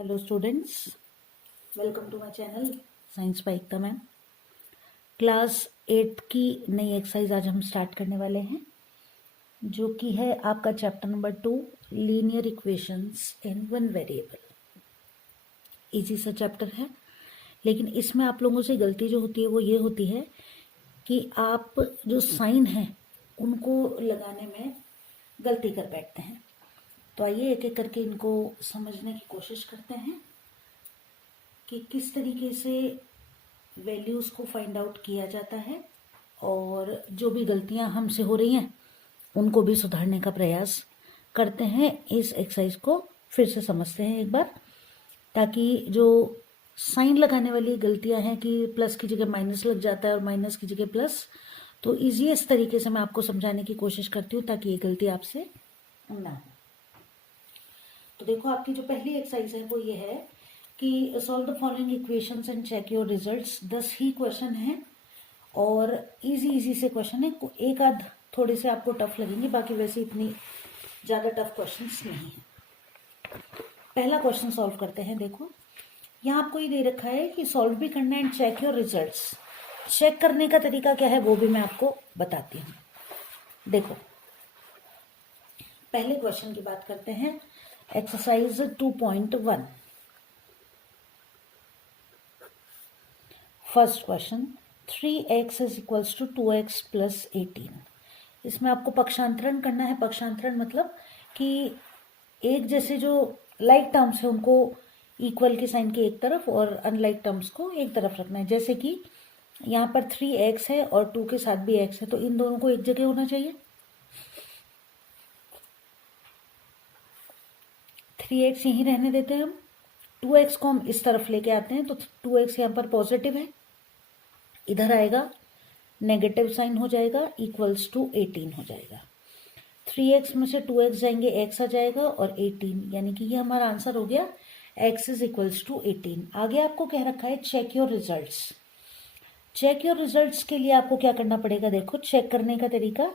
Hello students, welcome to my channel science by Ekta ma'am. Class 8 की नई exercise आज हम स्टार्ट करने वाले हैं, जो कि है आपका chapter number 2 linear equations in one variable. Easy सा चैप्टर है, लेकिन इसमें आप लोगों से गलती जो होती है वो ये होती है कि आप जो साइन है उनको लगाने में गलती कर बैठते हैं। तो आइए एक एक करके इनको समझने की कोशिश करते हैं कि किस तरीके से वैल्यूज़ को फाइंड आउट किया जाता है और जो भी गलतियां हमसे हो रही हैं उनको भी सुधारने का प्रयास करते हैं। इस एक्सरसाइज को फिर से समझते हैं एक बार, ताकि जो साइन लगाने वाली गलतियां हैं कि प्लस की जगह माइनस लग जाता है और माइनस की जगह प्लस, तो ईजीएस्ट तरीके से मैं आपको समझाने की कोशिश करती हूँ ताकि ये गलती आपसे ना हो। तो देखो, आपकी जो पहली एक्सरसाइज है वो ये है कि solve the following equations and check your results. 10 ही क्वेश्चन हैं और इजी से क्वेश्चन है। एक आध थोड़े से आपको टफ लगेंगे, बाकी वैसे इतनी ज़्यादा टफ क्वेश्चंस नहीं है। पहला क्वेश्चन सॉल्व करते हैं। देखो, यहाँ आपको ये दे रखा है कि सॉल्व भी करना है and check your results. Check करने का तरीका क्या है वो भी मैं आपको बताती हूँ। देखो, पहले क्वेश्चन की बात करते हैं, exercise 2.1। First question, 3x is equals to 2x plus 18। इसमें आपको पक्षांतरण करना है। पक्षांतरण मतलब कि एक जैसे जो लाइक टर्म्स है उनको इक्वल के साइन के एक तरफ और अनलाइक टर्म्स को एक तरफ रखना है। जैसे कि यहाँ पर 3x है और 2 के साथ भी x है, तो इन दोनों को एक जगह होना चाहिए। 3x यहीं रहने देते हैं हम, 2x को हम इस तरफ लेके आते हैं, तो 2x यहाँ पर पॉजिटिव है, इधर आएगा नेगेटिव साइन हो जाएगा, इक्वल्स टू 18 हो जाएगा। 3x में से 2x जाएंगे, x आ जाएगा और 18, यानी कि ये हमारा आंसर हो गया x इज इक्वल्स टू 18। आगे आपको कह रखा है check your results. Check your results के लिए आपको क्या करना पड़ेगा? देखो, चेक करने का तरीका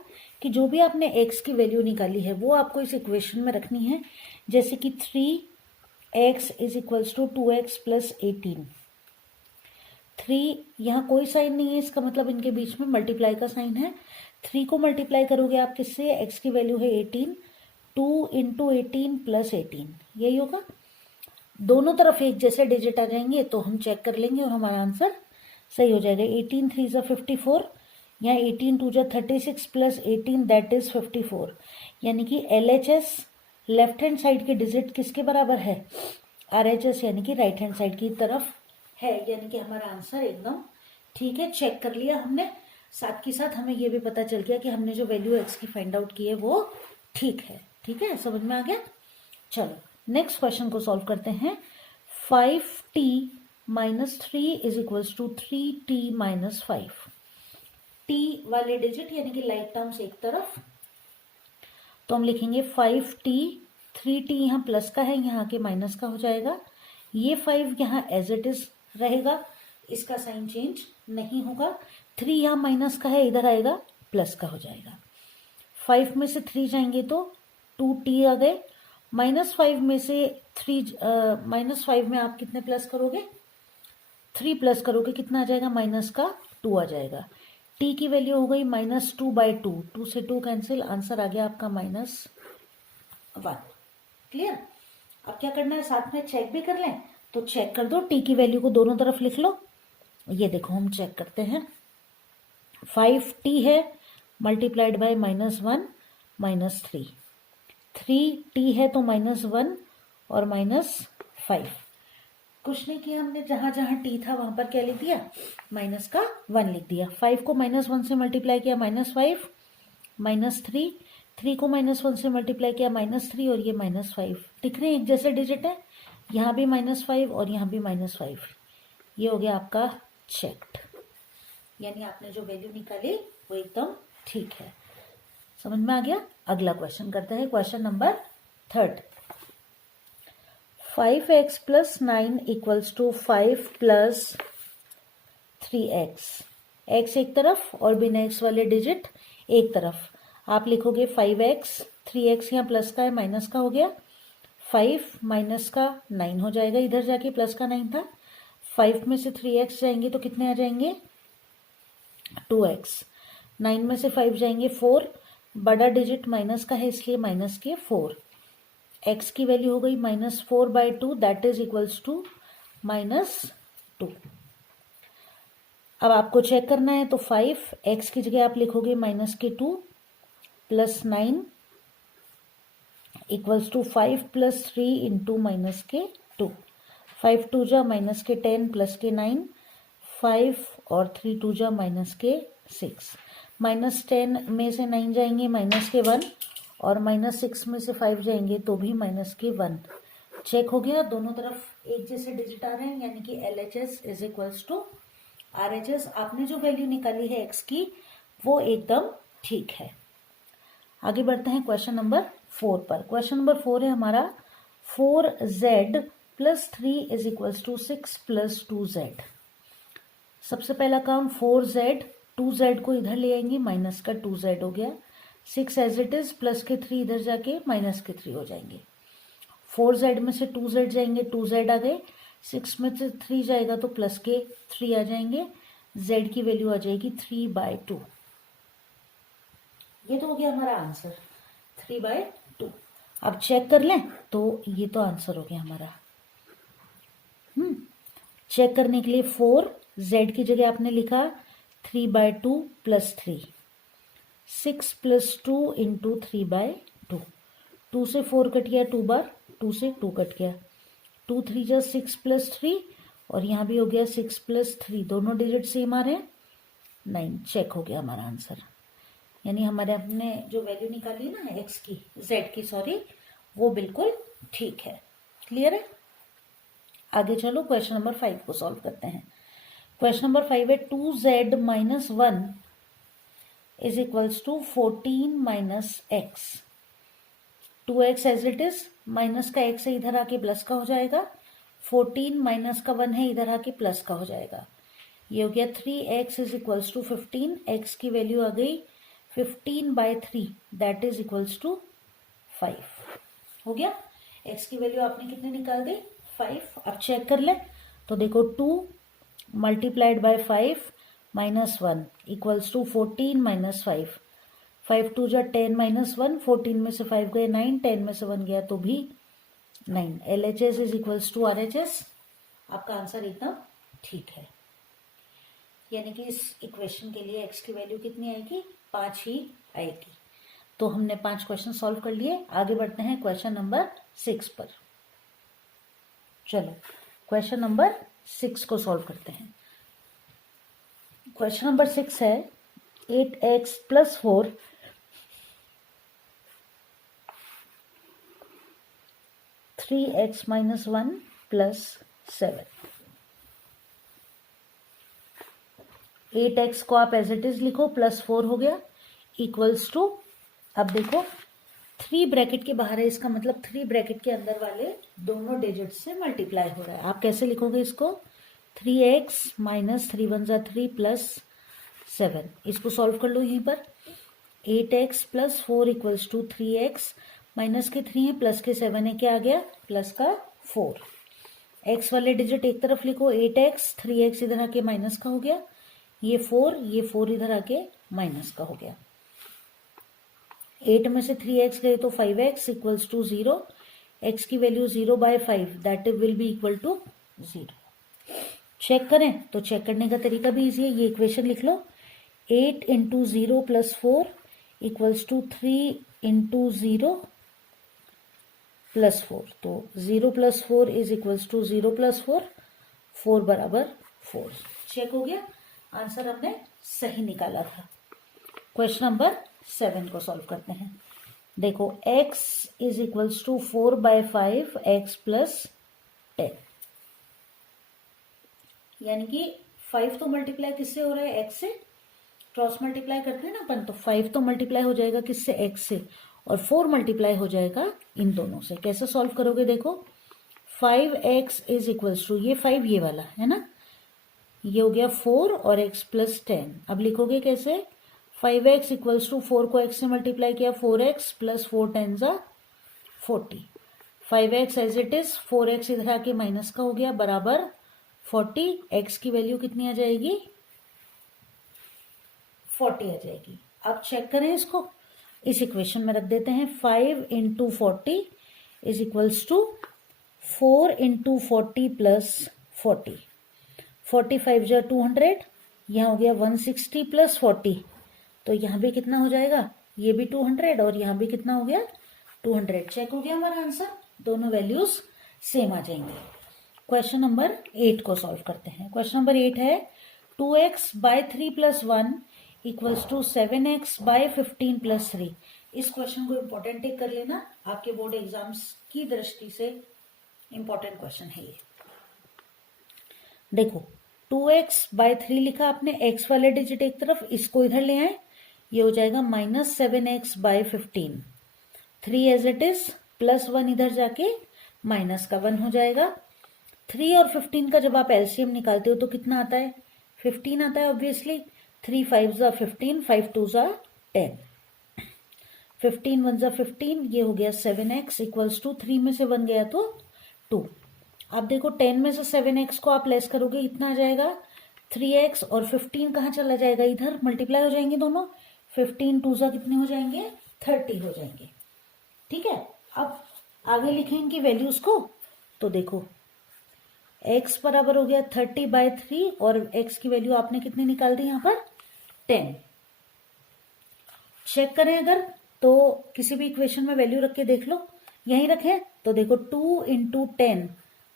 कि जो भी आपने x की वैल्यू निकाली है वो आपको इस इक्वेशन में रखनी है। जैसे कि 3x is equals to 2x plus 18। 3 यहाँ कोई साइन नहीं है, इसका मतलब इनके बीच में मल्टीप्लाई का साइन है। 3 को मल्टीप्लाई करोगे आप किससे? x की वैल्यू है 18, 2 इंटू 18 प्लस 18, यही होगा। दोनों तरफ एक जैसे डिजिट आ जाएंगे तो हम चेक कर लेंगे और हमारा आंसर सही हो जाएगा। 18 3 ज़ा 54, यहाँ 18 2 ज़ा 36 प्लस 18 दैट इज 54, यानी कि LHS लेफ्ट हैंड साइड के डिजिट किसके बराबर है? RHS यानी कि राइट हैंड साइड की तरफ है, यानी कि हमारा आंसर एकदम ठीक है। चेक कर लिया हमने, साथ के साथ हमें ये भी पता चल गया कि हमने जो वैल्यू x की फाइंड आउट की है वो ठीक है। ठीक है, समझ में आ गया। चलो नेक्स्ट क्वेश्चन को सॉल्व करते हैं। 5t minus 3 is equals to 3t minus 5। t वाले डिजिट यानी कि लाइक टर्म्स एक तरफ, तो हम लिखेंगे 5t, 3t यहाँ प्लस का है, यहाँ के माइनस का हो जाएगा। ये 5 यहाँ एज इट इज रहेगा, इसका साइन चेंज नहीं होगा। 3 यहाँ माइनस का है, इधर आएगा प्लस का हो जाएगा। 5 में से 3 जाएंगे तो 2t आ गए। -5 में से 3 -5 में आप कितने प्लस करोगे? 3 प्लस करोगे, कितना आ जाएगा? माइनस का 2 आ जाएगा। t की वैल्यू हो गई -2/2, 2 से 2 कैंसिल, आंसर आ गया आपका -1। क्लियर? अब क्या करना है, साथ में चेक भी कर लें, तो चेक कर दो। t की वैल्यू को दोनों तरफ लिख लो। ये देखो, हम चेक करते हैं। 5t है मल्टीप्लाइड बाय -1 -3, 3t है तो -1 और -5। कुछ नहीं किया हमने, जहां जहां t था वहां पर क्या लिख दिया? -1 लिख दिया। 5 को -1 से मल्टीप्लाई किया -5, -3, 3 को -1 से मल्टीप्लाई किया -3 और ये -5। दिख रहे हैं एक जैसे डिजिट है, यहाँ भी -5 और यहाँ भी -5। ये हो गया आपका चेक्ड, यानी आपने जो वैल्यू निकाली वो एकदम ठीक है। समझ में आ गया? अगला क्वेश्चन करते हैं, question number 3। 5x plus 9 equals to 5 plus 3x। x एक तरफ और बिना x वाले डिजिट एक तरफ। आप लिखोगे 5x, 3x यहाँ प्लस का है, माइनस का हो गया। 5 माइनस का 9 हो जाएगा, इधर जाके प्लस का 9 था। 5 में से 3x जाएंगे तो कितने आ जाएंगे 2x। 9 में से 5 जाएंगे 4, बड़ा डिजिट माइनस का है इसलिए माइनस के 4। x की वैल्यू हो गई -4/2, दैट इज इक्वल्स टू -2। अब आपको चेक करना है तो 5 x की जगह आप लिखोगे -2 plus 9 equals to 5 plus 3 into -2। 5 2 जा -10 प्लस के 9, 5 और 3 2 जा -6। -10 में से 9 जाएंगे -1 और -6 में से 5 जाएंगे तो भी -1। चेक हो गया, दोनों तरफ एक जैसे डिजिट आ रहे हैं, यानी कि LHS is equals to RHS। आपने जो वैल्यू निकाली है x की वो एकदम ठीक है। आगे बढ़ते हैं क्वेश्चन नंबर 4 पर। क्वेश्चन नंबर 4 है हमारा 4z plus 3 is equals to 6 plus 2z। सबसे पहला काम 4z, 2z को इधर ले आएंगे, माइनस का 2z हो गया। 6 एज इट इज, प्लस के 3 इधर जाके माइनस के 3 हो जाएंगे। 4z में से 2z जाएंगे, 2z आ गए। 6 में से 3 जाएगा तो प्लस के 3 आ जाएंगे। z की वैल्यू आ जाएगी 3/2। ये तो हो गया हमारा आंसर 3/2। अब चेक कर लें तो ये तो आंसर हो गया हमारा। चेक करने के लिए 4 z की जगह आपने लिखा 3/2 प्लस 3, 6 प्लस 2 इंटू 3/2। 2 से 4 कट गया 2 बार, 2 से 2 कट गया। 2 3 जा 6 प्लस 3 और यहाँ भी हो गया 6 प्लस 3, दोनों डिजिट सेम आ रहे हैं 9। चेक हो गया हमारा आंसर, यानी हमारे अपने जो वैल्यू निकाली ना x की, z की सॉरी, वो बिल्कुल ठीक है। क्लियर है? आगे चलो क्वेश्चन नंबर 5 को सॉल्व करते हैं। क्वेश्चन नंबर 5 है 2z minus 1 is equals to 14 minus x। 2x as it is, minus का x है इधर आके प्लस का हो जाएगा। 14 माइनस का 1 है इधर आके प्लस का हो जाएगा। ये हो गया 3x is equals to 15। x की वैल्यू आ गई 15/3, दैट इज इक्वल्स टू 5। हो गया, x की वैल्यू आपने कितने निकाल दी 5। अब चेक कर लें तो देखो 2 multiplied by 5 minus 1 equals to 14 minus 5। 5 2 जा 10 माइनस 1, 14 में से 5 गए 9, 10 में से 1 गया तो भी 9। LHS is equals to RHS। आपका आंसर एकदम ठीक है, यानी कि इस इक्वेशन के लिए x की वैल्यू कितनी आएगी 5 ही आएगी। तो हमने 5 क्वेश्चन सॉल्व कर लिए। आगे बढ़ते हैं क्वेश्चन नंबर 6 पर। चलो क्वेश्चन नंबर 6 को सॉल्व करते हैं। क्वेश्चन नंबर 6 है 8x plus 4 3x minus 1 plus 7। 8x को आप एज इट इज लिखो, प्लस 4 हो गया इक्वल्स टू, अब देखो 3 ब्रैकेट के बाहर है, इसका मतलब 3 ब्रैकेट के अंदर वाले दोनों डिजिट से मल्टीप्लाई हो रहा है। आप कैसे लिखोगे इसको 3x माइनस 3 1 जा 3 प्लस 7। इसको सॉल्व कर लो यहीं पर। 8x plus 4 equals to 3x, minus के 3 है प्लस के 7 है, क्या आ गया प्लस का 4। x वाले डिजिट एक तरफ लिखो 8x, 3x इधर आके माइनस का हो गया, ये 4 इधर आके माइनस का हो गया। 8 में से 3x गए तो 5x इक्वल्स टू 0। x की value 0/5, that will be equal to 0। Check करें तो चेक करने का तरीका भी इजी है, ये इक्वेशन लिख लो 8 into 0 plus 4 equals to 3 into 0 plus 4। तो 0 plus 4 is equals to 0 plus 4, 4 बराबर 4। चेक हो गया, आंसर हमने सही निकाला था। क्वेश्चन नंबर 7 को सॉल्व करते हैं। देखो x is equals to 4/5 x plus 10, यानी कि 5 तो मल्टीप्लाई किससे हो रहा है x से, क्रॉस मल्टीप्लाई करते हैं ना अपन, तो 5 तो मल्टीप्लाई हो जाएगा किससे x से, और 4 मल्टीप्लाई हो जाएगा इन दोनों से। कैसे सॉल्व करोगे देखो 5x इज इक्वल्स टू, ये 5 ये वाला है ना, ये हो गया 4 और x प्लस 10। अब लिखोगे कैसे 5x इक्वल्स टू 4 को x से मल्टीप्लाई किया 4x प्लस 4 10 जा 40। 5x as it is, 4x इधर आके माइनस का हो गया बराबर 40। x की वैल्यू कितनी आ जाएगी? 40 आ जाएगी। अब चेक करें इसको, इस इक्वेशन में रख देते हैं। 5 into 40 is equals to 4 into 40 plus 40। 45 जो 200, यहाँ हो गया 160 प्लस 40, तो यहाँ भी कितना हो जाएगा? ये भी 200 और यहाँ भी कितना हो गया? 200। चेक हो गया हमारा आंसर, दोनों वैल्यूज सेम आ जाएंगे। क्वेश्चन नंबर 8 को सॉल्व करते हैं। क्वेश्चन नंबर 8 है 2x by 3 plus 1 equals to 7x by 15 plus 3। इस क्वेश्चन को इंपॉर्टेंट टिक कर लेना, आपके बोर्ड एग्जाम्स की दृष्टि से इंपॉर्टेंट क्वेश्चन है ये। देखो 2x बाय 3 लिखा आपने, x वाले डिजिट एक तरफ, इसको इधर ले आए, ये हो जाएगा minus 7x by 15। 3 as it is, plus 1 इधर जाके माइनस का 1 हो जाएगा। 3 और 15 का जब आप एलसीएम निकालते हो तो कितना आता है? 15 आता है ऑब्वियसली। 3 5 जा 15, 5 2 जा 10, 15 1 जा 15, ये हो गया 7x इक्वल्स टू 3 में से 1 गया तो 2। अब देखो 10 में से 7x को आप लेस करोगे, इतना आ जाएगा 3x, और 15 कहाँ चला जाएगा? इधर मल्टीप्लाई हो जाएंगे दोनों। 15 2 जा कितने हो जाएंगे? 30 हो जाएंगे। ठीक है, अब आगे लिखें इनकी वैल्यूज को, तो देखो x बराबर हो गया 30 बाय 3 और x की वैल्यू आपने कितनी निकाल दी यहाँ पर? 10। चेक करें अगर, तो किसी भी इक्वेशन में वैल्यू रख के देख लो। यहीं रखें तो देखो 2 into 10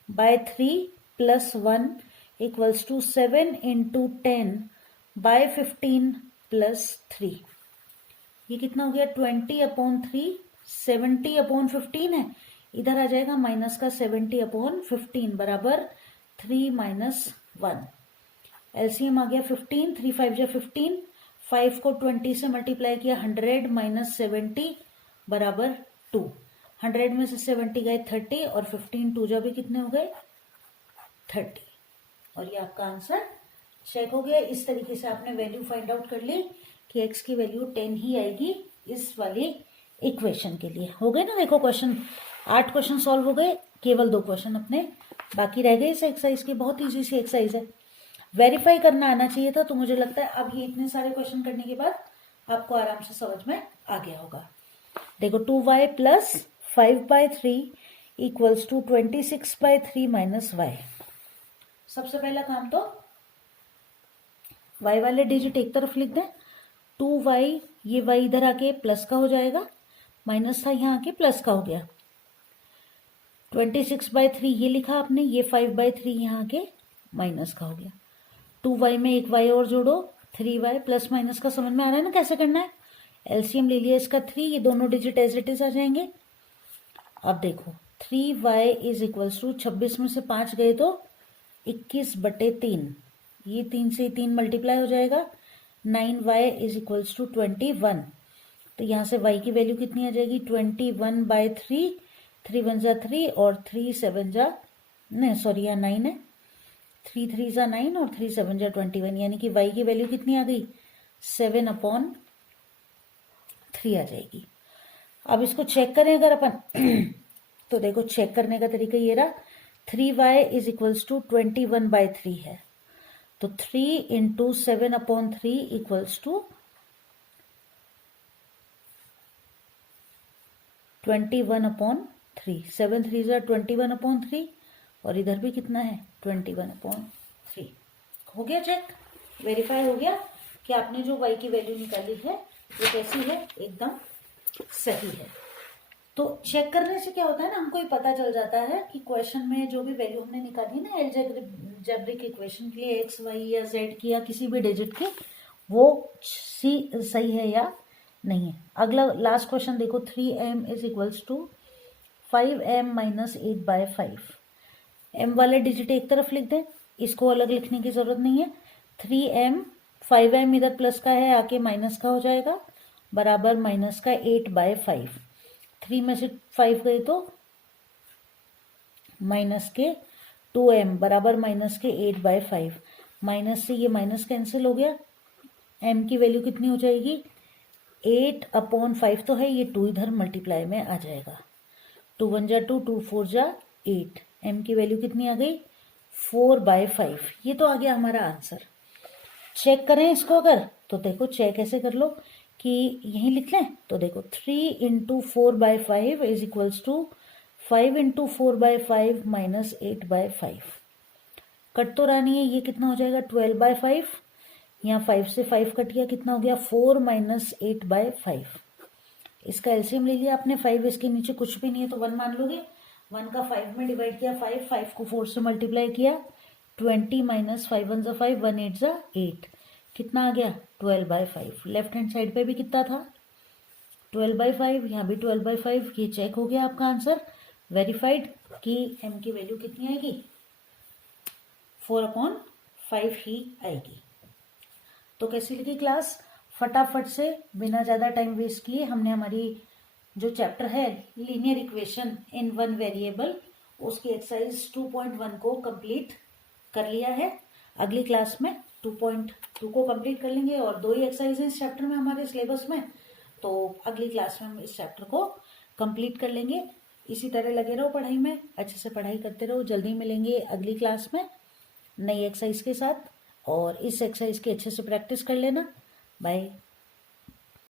by 3 plus 1 equals to 7 into 10 by 15 plus 3। ये कितना हो गया? 20/3, 70/15 है, इधर आ जाएगा माइनस का 70/15 बराबर 3 माइनस 1। एलसीएम आ गया 15, 3 5 जा 15, 5 को 20 से मल्टीप्लाई किया 100 माइनस 70 बराबर 2। 100 में से 70 गए 30 और 15 2 जा भी कितने हो गए? 30। और ये आपका आंसर चेक हो गया। इस तरीके से आपने वैल्यू फाइंड आउट कर ली कि x की वैल्यू 10 ही आएगी इस वाली इक्वेशन के लिए। हो गए ना? देखो क्वेश्चन 8 क्वेश्चन सॉल्व हो गए, केवल 2 क्वेश्चन अपने बाकी रह गए इस एक्सरसाइज के। बहुत इजी सी एक्सरसाइज है, वेरीफाई करना आना चाहिए था, तो मुझे लगता है अब ये इतने सारे क्वेश्चन करने के बाद आपको आराम से समझ में आ गया होगा। देखो 2y plus 5/3 equals to 26/3 minus y। सबसे पहला काम तो y वाले डिजिट एक तरफ लिख दें। 2y, ये y इधर आके प्लस का हो जाएगा, माइनस था यहाँ आके प्लस का हो गया। 26/3 ये लिखा आपने, ये 5/3 यहाँ के माइनस का हो गया। 2y में एक y और जोड़ो, 3y, प्लस माइनस का समझ में आ रहा है ना कैसे करना है? एलसीएम ले लिया इसका 3, ये दोनों डिजिट एज इट इज आ जाएंगे। अब देखो 3y इज इक्वल्स टू 26 में से 5 गए तो 21/3, ये 3 से 3 मल्टीप्लाई हो जाएगा। 9y इज इक्वल्स टू 21, तो यहाँ से y की वैल्यू कितनी आ जाएगी? 21/3, 3 1 जा 3 और 3 7 जा, नहीं सॉरी यहाँ 9 है, 3 3 जा 9 और 3 7 जा 21, यानी कि y की वैल्यू कितनी आ गई? 7/3 आ जाएगी। अब इसको चेक करें अगर अपन तो देखो चेक करने का तरीका ये रहा, 3y इज इक्वल्स टू 21/3 है, तो 3 इंटू 7/3 इक्वल्स टू 21/3। 7 3 जा 21/3 और इधर भी कितना है? 21/3। हो गया चेक, वेरीफाई हो गया कि आपने जो y की वैल्यू निकाली है वो कैसी है? एकदम सही है। तो चेक करने से क्या होता है ना, हमको ये पता चल जाता है कि क्वेश्चन में जो भी वैल्यू हमने निकाली ना अलजेब्रिक इक्वेशन के लिए, x y या z की या किसी भी डिजिट की, वो सही है या नहीं है। अगला लास्ट क्वेश्चन देखो, 3m is equals to 5m minus 8/5। m वाले डिजिट एक तरफ लिख दें, इसको अलग लिखने की जरूरत नहीं है। 3m, 5m इधर प्लस का है आके माइनस का हो जाएगा बराबर माइनस का 8/5। 3 में से 5 गए तो माइनस के 2m बराबर माइनस के 8/5। माइनस से ये माइनस कैंसिल हो गया, m की वैल्यू कितनी हो जाएगी? 8/5 तो है, ये 2 इधर मल्टीप्लाई में आ जाएगा। 2 1 जा 2, 2 4 जा 8, m की वैल्यू कितनी आ गई 4/5। ये तो आ गया हमारा आंसर। चेक करें इसको अगर, तो देखो चेक ऐसे कर लो कि यहीं लिख लें, तो देखो 3 × 4/5 is equals to 5 × 4/5 minus 8/5। Cut तो रहा नहीं है, ये कितना हो जाएगा 12/5, यहाँ 5 से 5 कट गया, कितना हो गया 4 माइनस 8/5। इसका एलसीएम ले लिया आपने, 5 इसके नीचे कुछ भी नहीं है तो 1 मान लोगे। 1 का 5 में डिवाइड किया 5, 5 को 4 से मल्टीप्लाई किया 20 माइनस 5 1 जा 5, 1 8 जा 8, कितना आ गया 12/5। लेफ्ट हैंड साइड पे भी कितना था 12/5, यहाँ भी 12/5। ये चेक हो गया आपका आंसर, वेरीफाइड कि m की वैल्यू कितनी आएगी 4/5 ही आएगी। तो कैसी लगी क्लास? फटाफट से बिना ज़्यादा टाइम वेस्ट किए हमने हमारी जो चैप्टर है linear equation in one variable, उसकी एक्सरसाइज 2.1 को कंप्लीट कर लिया है। अगली क्लास में 2.2 को कंप्लीट कर लेंगे और 2 ही एक्सरसाइज इस चैप्टर में हमारे सिलेबस में, तो अगली क्लास में हम इस चैप्टर को कंप्लीट कर लेंगे। इसी तरह लगे रहो पढ़ाई में, अच्छे से पढ़ाई करते रहो। जल्दी मिलेंगे अगली क्लास में नई एक्सरसाइज के साथ, और इस एक्सरसाइज की अच्छे से प्रैक्टिस कर लेना। बाय।